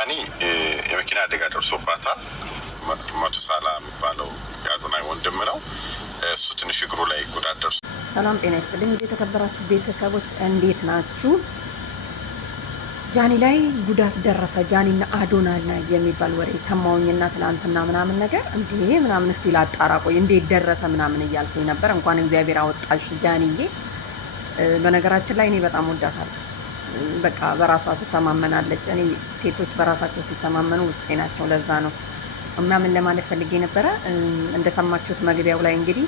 ጃኒ የመኪና አደጋ ደርሶባታል። መቶ ሳላ የሚባለው የአዶናይ ወንድም ነው። እሱ ትንሽ እግሩ ላይ ጉዳት ደርሶ። ሰላም ጤና ይስጥልኝ የተከበራችሁ ቤተሰቦች እንዴት ናችሁ? ጃኒ ላይ ጉዳት ደረሰ። ጃኒና አዶናይ ላይ የሚባል ወሬ ሰማውኝና ትላንትና ምናምን ነገር እንዴ ምናምን እስቲ ላጣራ ቆይ እንዴት ደረሰ ምናምን እያልኩኝ ነበር። እንኳን እግዚአብሔር አወጣሽ ጃኒዬ። በነገራችን ላይ እኔ በጣም ወዳታለሁ። በቃ በራሷ ትተማመናለች። እኔ ሴቶች በራሳቸው ሲተማመኑ ውስጤ ናቸው። ለዛ ነው እና ምን ለማለት ፈልጌ ነበረ፣ እንደሰማችሁት መግቢያው ላይ እንግዲህ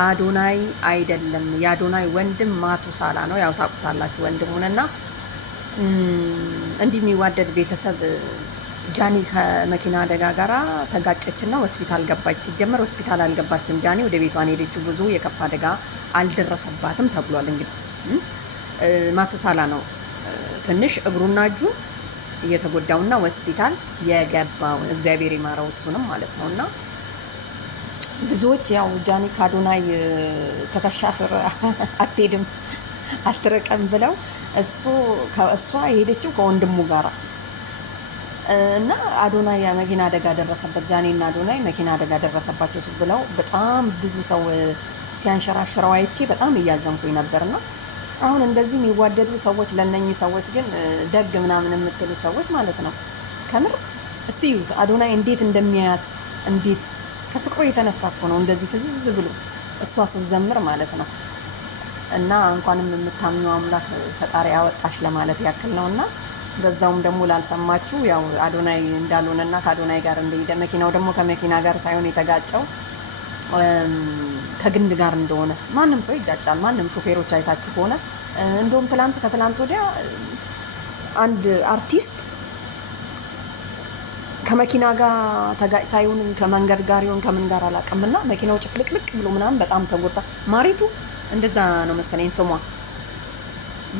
አዶናይ አይደለም የአዶናይ ወንድም ማቱሳላ ነው። ያው ታውቁታላችሁ ወንድሙንና እንዲህ የሚዋደድ ቤተሰብ ጃኒ ከመኪና አደጋ ጋራ ተጋጨችና ሆስፒታል ገባች። ሲጀመር ሆስፒታል አልገባችም ጃኒ፣ ወደ ቤቷን ሄደችው። ብዙ የከፋ አደጋ አልደረሰባትም ተብሏል። እንግዲህ ማቱሳላ ነው ትንሽ እግሩና እጁ እየተጎዳውና ሆስፒታል የገባው። እግዚአብሔር ይማረው እሱንም ማለት ነው። እና ብዙዎች ያው ጃኒ ከአዶናይ ትከሻ ስር አትሄድም አትርቅም ብለው እሷ የሄደችው ከወንድሙ ጋራ እና አዶናይ መኪና አደጋ ደረሰበት። ጃኒና አዶናይ መኪና አደጋ ደረሰባቸው ብለው በጣም ብዙ ሰው ሲያንሸራሽረው አይቼ በጣም እያዘንኩኝ ነበርና አሁን እንደዚህ የሚዋደዱ ሰዎች ለነኚህ ሰዎች ግን ደግ ምናምን የምትሉ ሰዎች ማለት ነው ከምር እስቲ ይዩት አዶናይ እንዴት እንደሚያያት፣ እንዴት ከፍቅሩ የተነሳ እኮ ነው እንደዚህ ፍዝዝ ብሎ እሷ ስትዘምር ማለት ነው። እና እንኳንም የምታምኘው አምላክ ፈጣሪ ያወጣሽ ለማለት ያክል ነው። እና በዛውም ደግሞ ላልሰማችሁ ያው አዶናይ እንዳልሆነና ከአዶናይ ጋር እንደሄደ መኪናው ደግሞ ከመኪና ጋር ሳይሆን የተጋጨው ከግንድ ጋር እንደሆነ ማንም ሰው ይጋጫል። ማንም ሾፌሮች አይታችሁ ከሆነ እንደውም ከትላንት ወዲያ አንድ አርቲስት ከመኪና ጋር ተጋጭታ ይሁን ከመንገድ ጋር ይሁን ከምን ጋር አላውቅምና መኪናው ጭፍልቅልቅ ብሎ ምናምን በጣም ተጎድታ ማሪቱ እንደዛ ነው መሰለኝ ስሟ፣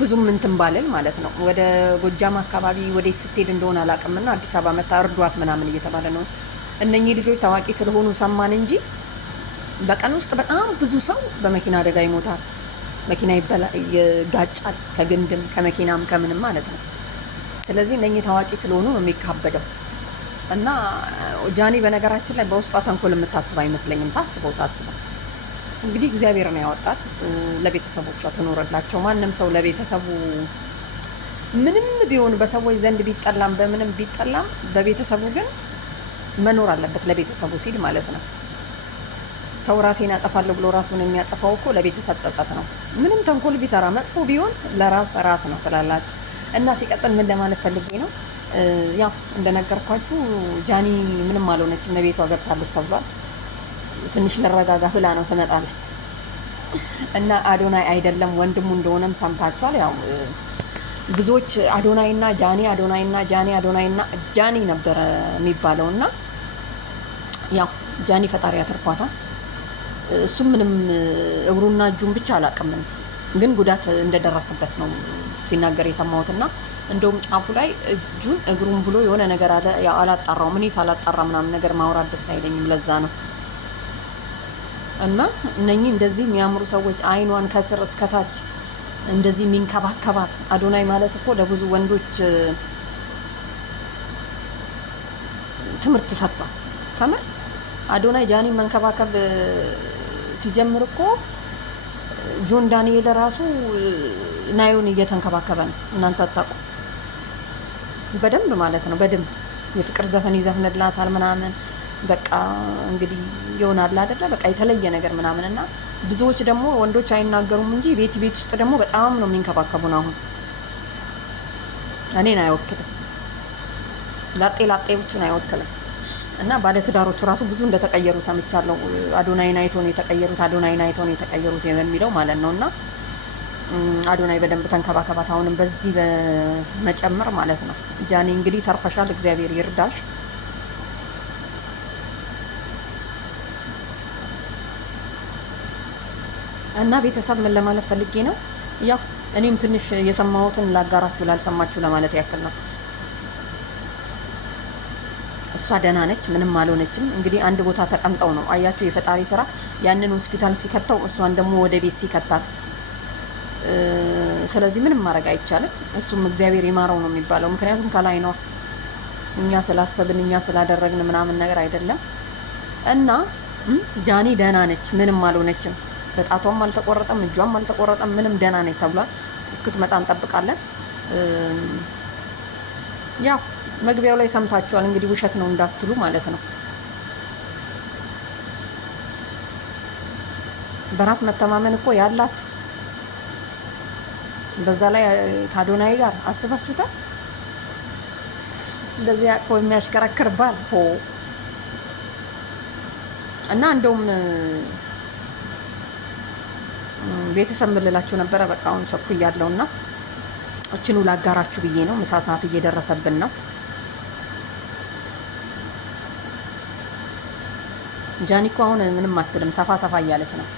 ብዙም እንትን ባልል ማለት ነው። ወደ ጎጃም አካባቢ ወዴት ስትሄድ እንደሆነ አላውቅምና አዲስ አበባ መታ እርዷት ምናምን እየተባለ ነው። እነኚህ ልጆች ታዋቂ ስለሆኑ ሰማን እንጂ በቀን ውስጥ በጣም ብዙ ሰው በመኪና አደጋ ይሞታል። መኪና ይጋጫል፣ ከግንድም ከመኪናም ከምንም ማለት ነው። ስለዚህ እነኚህ ታዋቂ ስለሆኑ ነው የሚካበደው። እና ጃኒ በነገራችን ላይ በውስጧ ተንኮል የምታስብ አይመስለኝም። ሳስበው እንግዲህ እግዚአብሔር ነው ያወጣት። ለቤተሰቦቿ ትኖርላቸው። ማንም ሰው ለቤተሰቡ ምንም ቢሆን በሰዎች ዘንድ ቢጠላም በምንም ቢጠላም በቤተሰቡ ግን መኖር አለበት፣ ለቤተሰቡ ሲል ማለት ነው። ሰው ራሴን ያጠፋለሁ ብሎ ራሱን የሚያጠፋው እኮ ለቤተሰብ ጸጸት ነው። ምንም ተንኮል ቢሰራ መጥፎ ቢሆን ለራስ ነው ትላላችሁ። እና ሲቀጥል ምን ለማለት ፈልጌ ነው፣ ያው እንደነገርኳችሁ ጃኒ ምንም አልሆነችም፣ ለቤቷ ገብታለች ተብሏል። ትንሽ ልረጋጋ ብላ ነው ትመጣለች። እና አዶናይ አይደለም ወንድሙ እንደሆነም ሰምታችኋል። ያው ብዙዎች አዶናይና ጃኒ ነበረ የሚባለው። እና ያው ጃኒ ፈጣሪ ያተርፏታል። እሱም ምንም እግሩና እጁን ብቻ አላውቅም፣ ግን ጉዳት እንደደረሰበት ነው ሲናገር የሰማሁትና እንደውም ጫፉ ላይ እጁን እግሩን ብሎ የሆነ ነገር አለ። ያው አላጣራውም፣ እኔ ሳላጣራ ምናምን ነገር ማውራት ደስ አይለኝም፣ ለዛ ነው። እና እነኚህ እንደዚህ የሚያምሩ ሰዎች አይኗን ከስር እስከታች እንደዚህ የሚንከባከባት አዶናይ ማለት እኮ ለብዙ ወንዶች ትምህርት ሰጥቷል። ከምር አዶናይ ጃኒ መንከባከብ ሲጀምር እኮ ጆን ዳንኤል ራሱ ናዮን እየተንከባከበ ነው። እናንተ አታውቁ በደንብ ማለት ነው። በደንብ የፍቅር ዘፈን ይዘፍንላታል ምናምን። በቃ እንግዲህ ይሆናል አይደለ? በቃ የተለየ ነገር ምናምን። እና ብዙዎች ደግሞ ወንዶች አይናገሩም እንጂ ቤት ውስጥ ደግሞ በጣም ነው የሚንከባከቡን። አሁን እኔን አይወክልም፣ ላጤዎቹን አይወክልም። እና ባለትዳሮቹ ራሱ ብዙ እንደተቀየሩ ሰምቻለሁ። አዶናይን አይተው ነው የተቀየሩት የሚለው ማለት ነው። እና አዶናይ በደንብ ተንከባከባት፣ አሁንም በዚህ በመጨመር ማለት ነው። ጃኒ እንግዲህ ተርፈሻል፣ እግዚአብሔር ይርዳሽ። እና ቤተሰብ ምን ለማለት ፈልጌ ነው፣ ያው እኔም ትንሽ የሰማሁትን ላጋራችሁ ላልሰማችሁ ለማለት ያክል ነው። እሷ ደህና ነች፣ ምንም አልሆነችም። እንግዲህ አንድ ቦታ ተቀምጠው ነው አያችሁ፣ የፈጣሪ ስራ። ያንን ሆስፒታል ሲከተው እሷን ደግሞ ወደ ቤት ሲከታት፣ ስለዚህ ምንም ማድረግ አይቻልም። እሱም እግዚአብሔር ይማረው ነው የሚባለው። ምክንያቱም ከላይ ነው እኛ ስላሰብን እኛ ስላደረግን ምናምን ነገር አይደለም። እና ጃኒ ደህና ነች፣ ምንም አልሆነችም። በጣቷም አልተቆረጠም፣ እጇም አልተቆረጠም፣ ምንም ደህና ነች ተብሏል። እስክትመጣ እንጠብቃለን። ያው መግቢያው ላይ ሰምታችኋል እንግዲህ ውሸት ነው እንዳትሉ ማለት ነው። በራስ መተማመን እኮ ያላት በዛ ላይ ከአዶናይ ጋር አስባችሁታል። እንደዚህ አቅፎ የሚያሽከረክር ባል ሆ እና እንደውም ቤተሰብ ምልላችሁ ነበረ። በቃ አሁን ቸኩያለሁና እችኑ ላጋራችሁ ብዬ ነው። ምሳ ሰዓት እየደረሰብን ነው። ጃኒ እኮ አሁን ምንም አትልም፣ ሰፋ ሰፋ እያለች ነው።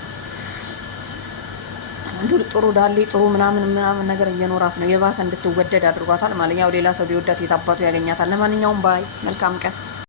ጥሩ ዳሌ ጥሩ ምናምን ነገር እየኖራት ነው። የባሰ እንድትወደድ አድርጓታል ማለት ያው ሌላ ሰው ቢወዳት የታባቱ ያገኛታል። ለማንኛውም ባይ መልካም ቀን